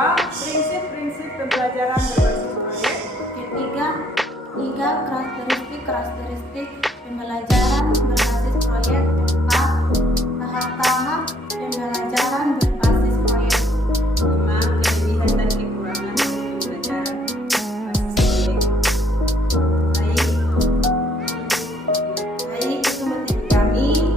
Kedua, prinsip-prinsip pembelajaran berbasis proyek. Ketiga, karakteristik pembelajaran berbasis proyek. Empat, tahap-tahap pembelajaran berbasis proyek. 5. Kelebihan dan kekurangan pembelajaran berbasis proyek. Baik, itu materi kami.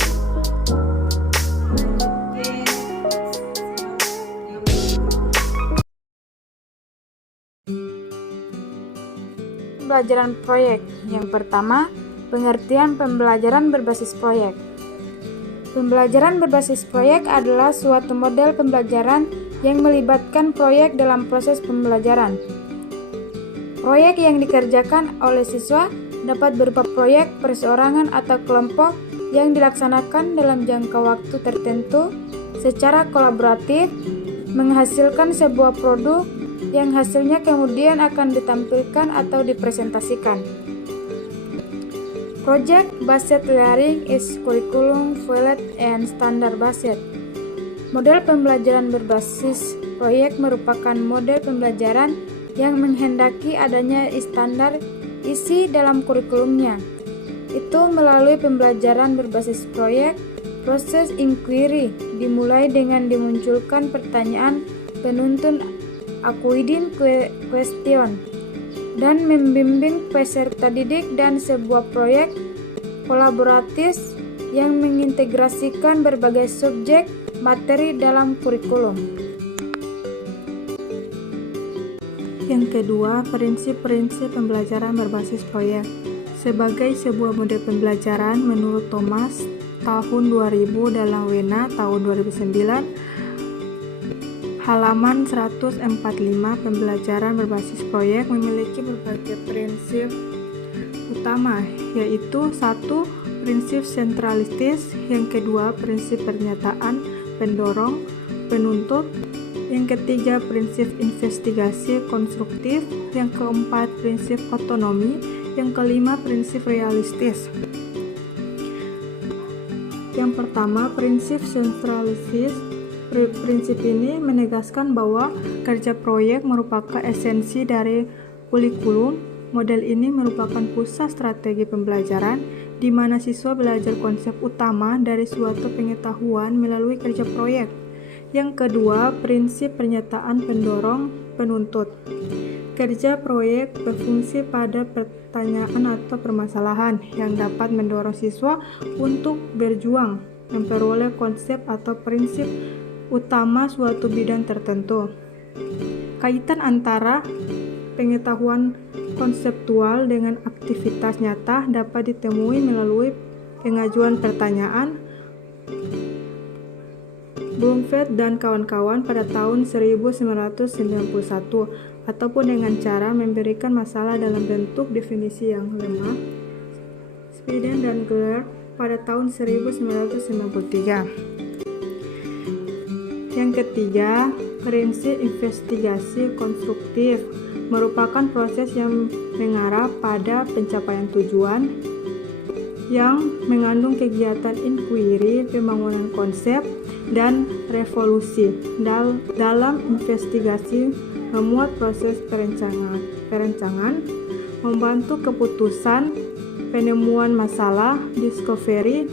Pembelajaran proyek. Yang pertama, pengertian pembelajaran berbasis proyek. Pembelajaran berbasis proyek adalah suatu model pembelajaran yang melibatkan proyek dalam proses pembelajaran. Proyek yang dikerjakan oleh siswa dapat berupa proyek perseorangan atau kelompok yang dilaksanakan dalam jangka waktu tertentu secara kolaboratif, menghasilkan sebuah produk yang hasilnya kemudian akan ditampilkan atau dipresentasikan. Project-based learning is curriculum-based and standard-based. Model pembelajaran berbasis proyek merupakan model pembelajaran yang menghendaki adanya standar isi dalam kurikulumnya. Itu melalui pembelajaran berbasis proyek, proses inquiry dimulai dengan dimunculkan pertanyaan penuntun Aquidin question dan membimbing peserta didik dan sebuah proyek kolaboratif yang mengintegrasikan berbagai subjek materi dalam kurikulum. Yang kedua, prinsip-prinsip pembelajaran berbasis proyek. Sebagai sebuah model pembelajaran menurut Thomas tahun 2000 dalam Wena tahun 2009 halaman 145, pembelajaran berbasis proyek memiliki berbagai prinsip utama, yaitu 1. Prinsip sentralistis, yang kedua prinsip pernyataan pendorong penuntut, yang ketiga prinsip investigasi konstruktif, yang keempat prinsip otonomi, yang kelima prinsip realistis. Yang pertama, prinsip sentralistis. Prinsip ini menegaskan bahwa kerja proyek merupakan esensi dari kurikulum. Model ini merupakan pusat strategi pembelajaran di mana siswa belajar konsep utama dari suatu pengetahuan melalui kerja proyek. Yang kedua, prinsip pernyataan pendorong penuntut. Kerja proyek berfungsi pada pertanyaan atau permasalahan yang dapat mendorong siswa untuk berjuang memperoleh konsep atau prinsip utama suatu bidang tertentu. Kaitan antara pengetahuan konseptual dengan aktivitas nyata dapat ditemui melalui pengajuan pertanyaan. Bloomfield dan kawan-kawan pada tahun 1991 ataupun dengan cara memberikan masalah dalam bentuk definisi yang lemah. Spiden dan Gler pada tahun 1993. Yang ketiga, prinsip investigasi konstruktif merupakan proses yang mengarah pada pencapaian tujuan yang mengandung kegiatan inquiry, pembangunan konsep, dan revolusi. Dalam investigasi memuat proses perencanaan, membantu keputusan, penemuan masalah, discovery,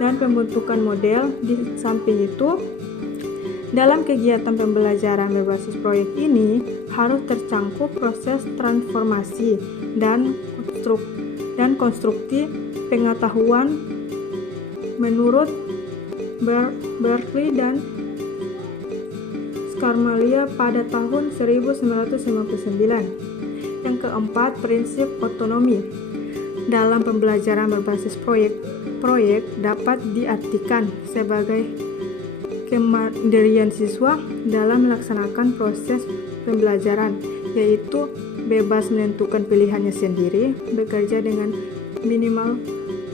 dan pembentukan model. Di samping itu, dalam kegiatan pembelajaran berbasis proyek ini harus tercangkup proses transformasi dan konstruksi pengetahuan menurut Berkeley dan Scarmalia pada tahun 1959. Yang keempat, prinsip otonomi. Dalam pembelajaran berbasis proyek dapat diartikan sebagai kemandirian siswa dalam melaksanakan proses pembelajaran, yaitu bebas menentukan pilihannya sendiri, bekerja dengan minimal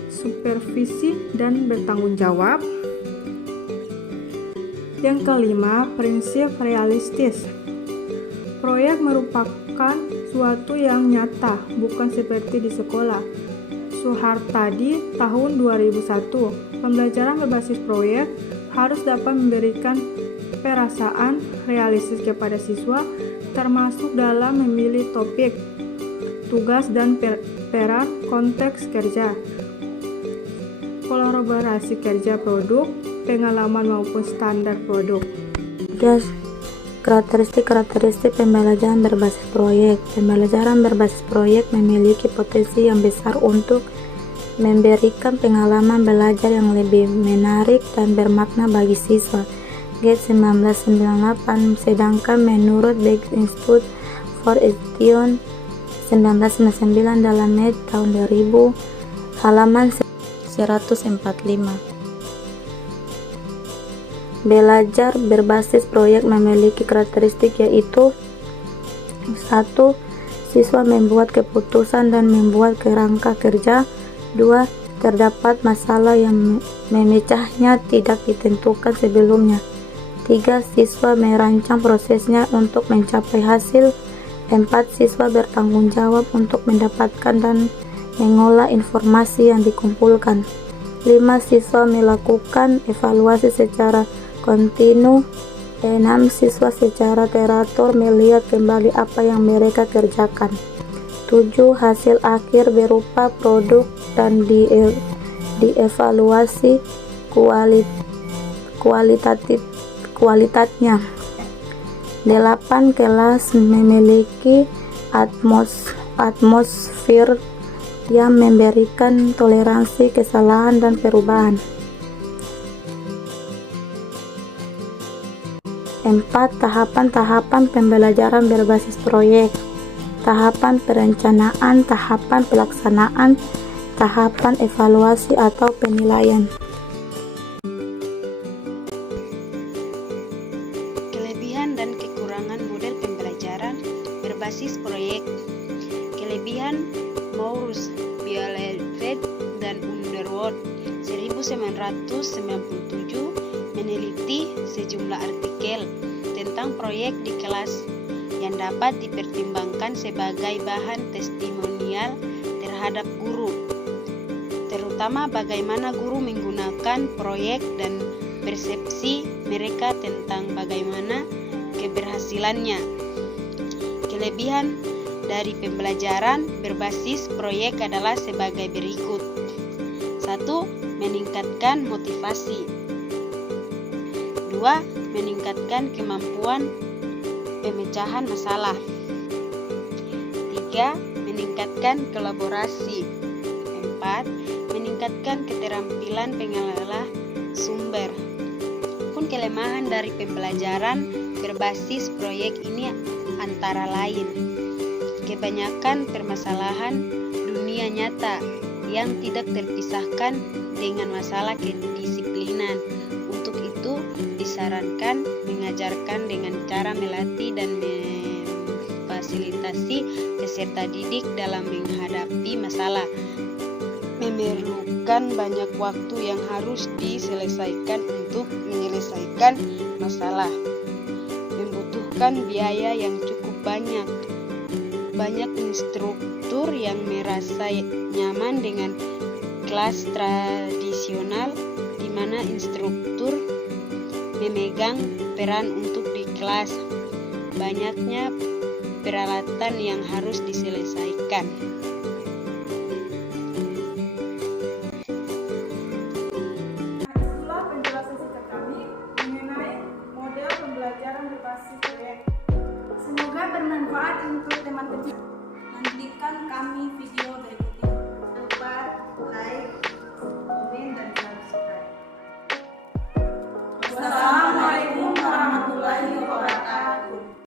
supervisi, dan bertanggung jawab. Yang kelima, prinsip realistis. Proyek merupakan suatu yang nyata, bukan seperti di sekolah. Suhartadi tahun 2001. Pembelajaran berbasis proyek harus dapat memberikan perasaan realistis kepada siswa, termasuk dalam memilih topik, tugas, dan peran konteks kerja, kolaborasi kerja produk, pengalaman maupun standar produk. Yes. Karakteristik pembelajaran berbasis proyek. Pembelajaran berbasis proyek memiliki potensi yang besar untuk memberikan pengalaman belajar yang lebih menarik dan bermakna bagi siswa. Gates 1998, sedangkan menurut Beck Institute for Education 1999 dalam Med tahun 2000 halaman 145. Belajar berbasis proyek memiliki karakteristik yaitu 1. Siswa membuat keputusan dan membuat kerangka kerja. 2. Terdapat masalah yang memecahnya tidak ditentukan sebelumnya. 3. Siswa merancang prosesnya untuk mencapai hasil. 4. Siswa bertanggung jawab untuk mendapatkan dan mengolah informasi yang dikumpulkan. 5. Siswa melakukan evaluasi secara kontinu. 6. Siswa secara teratur melihat kembali apa yang mereka kerjakan. 7. Hasil akhir berupa produk dan dievaluasi kualitasnya. 8. Kelas memiliki atmosfer yang memberikan toleransi kesalahan dan perubahan. 4. Tahapan-tahapan pembelajaran berbasis proyek. Tahapan perencanaan, tahapan pelaksanaan, tahapan evaluasi atau penilaian. Kelebihan dan kekurangan model pembelajaran berbasis proyek. Kelebihan Maurus, Bielefeld, dan Underwood 1997 meneliti sejumlah artikel tentang proyek di kelas yang dapat dipertimbangkan sebagai bahan testimonial terhadap guru, terutama bagaimana guru menggunakan proyek dan persepsi mereka tentang bagaimana keberhasilannya. Kelebihan dari pembelajaran berbasis proyek adalah sebagai berikut. 1. Meningkatkan motivasi. 2. Meningkatkan kemampuan pemecahan masalah. 3. Meningkatkan kolaborasi. 4. Meningkatkan keterampilan pengelola sumber. Pun kelemahan dari pembelajaran berbasis proyek ini antara lain kebanyakan permasalahan dunia nyata yang tidak terpisahkan dengan masalah kedisiplinan. Untuk itu disarankan mengajarkan dengan cara melatih dan memfasilitasi peserta didik dalam menghadapi masalah. Memerlukan banyak waktu yang harus diselesaikan untuk menyelesaikan masalah. Membutuhkan biaya yang cukup banyak. Banyak instruktur yang merasa nyaman dengan kelas tradisional di mana instruktur memegang peran untuk di kelas. Banyaknya peralatan yang harus diselesaikan. Itulah penjelasan singkat kami mengenai model pembelajaran berbasis proyek. Semoga bermanfaat untuk teman-teman. Nantikan kami video berikutnya. Lupa like,